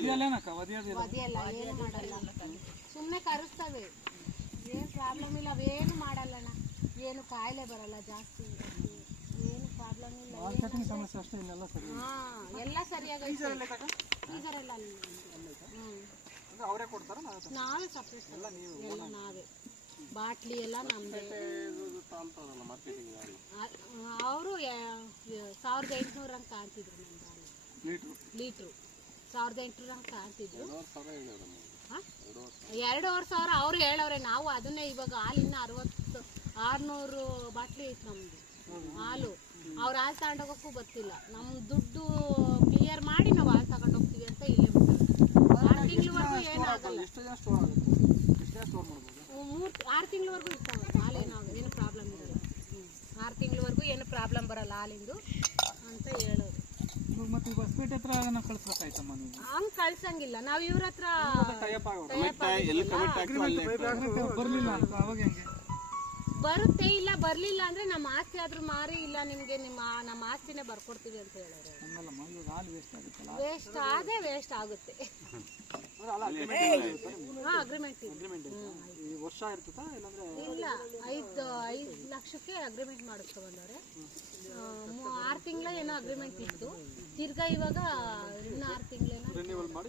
ಏನು ಮಾಡಲ್ಲ, ಸುಮ್ಮನೆ ಕರೆಸ್ತವೆ. ಏನು ಪ್ರಾಬ್ಲಮ್ ಇಲ್ಲ, ಅವೇನು ಮಾಡಲ್ಲಣ್ಣ. ಏನು ಕಾಯಿಲೆ ಬರಲ್ಲ ಜಾಸ್ತಿ, ಏನು ಪ್ರಾಬ್ಲಮ್ ಇಲ್ಲ. ಎಲ್ಲ ಸರಿಯಾಗೈತೆ. ಫ್ರೀಜರೆಲ್ಲ ನಾವೇ ಸಪ್ರೇಟ್, ಎಲ್ಲ ನಾವೇ. ಬಾಟ್ಲಿ ಎಲ್ಲ ನಮ್ಮದೇ. ಅವರು 1800 ಅಂತ ಕಾಣ್ತಿದ್ರು ನಮ್ಮ ಲೀಟ್ರು. 1800 ಅಂತ ಕಾಣ್ತಿದ್ರು. 2,500 ಅವ್ರು ಹೇಳವ್ರೆ. ನಾವು ಅದನ್ನೇ ಇವಾಗ ಹಾಲಿನ 600 ಬಾಟ್ಲಿ ಐತೆ ನಮ್ದು ಹಾಲು. ಅವ್ರು ಹಾಲು ತಗೊಂಡೋಗಕ್ಕೂ ಗೊತ್ತಿಲ್ಲ. ನಮ್ಮ ದುಡ್ಡು ಕ್ಲಿಯರ್ ಮಾಡಿ ನಾವು ಹಾಲು ತಗೊಂಡು ಹೋಗ್ತೀವಿ ಅಂತ ಇಲ್ಲೇ ಬಿಡ್ತಾರೆ. 6 ತಿಂಗಳವರೆಗೂ ಏನಾಗಲ್ಲ. 6 ತಿಂಗಳವರೆಗೂ ಇರ್ತಾವೆ ಹಾಲೇನಾಗ, ಏನು ಪ್ರಾಬ್ಲಮ್ ಇರಲ್ಲ. 6 ತಿಂಗಳವರೆಗೂ ಏನು ಪ್ರಾಬ್ಲಮ್ ಬರಲ್ಲ ಹಾಲಿಂದು ಅಂತ ಹೇಳೋರು. ಹಂಗೆ ಕಳ್ಸಂಗಿಲ್ಲ ನಾವು. ಇವ್ರ ಹತ್ರ ಬರುತ್ತೆ. ಇಲ್ಲ ಬರ್ಲಿಲ್ಲ ಅಂದ್ರೆ ನಮ್ಮ ಆಸ್ತಿ ಆದ್ರೂ ಮಾರಿ, ಇಲ್ಲ ನಿಮ್ಗೆ ನಮ್ಮ ಆಸ್ತಿನೇ ಬರ್ಕೊಡ್ತೀವಿ ಅಂತ ಹೇಳೋರು. ವೇಸ್ಟ್ ಆಗುತ್ತೆ. ಅಗ್ರಿಮೆಂಟ್ ಇಲ್ಲ, 5 ಲಕ್ಷಕ್ಕೆ ಅಗ್ರಿಮೆಂಟ್ ಮಾಡಿಸ್ಕೊ ಬಂದವ್ರೆ. 6 ತಿಂಗಳ ಏನೋ ಅಗ್ರಿಮೆಂಟ್ ಇತ್ತು. ತಿರ್ಗಾ ಇವಾಗ ಇನ್ನು 6 ತಿಂಗಳೇನೋ ರಿನ್ಯೂವಲ್ ಮಾಡಿ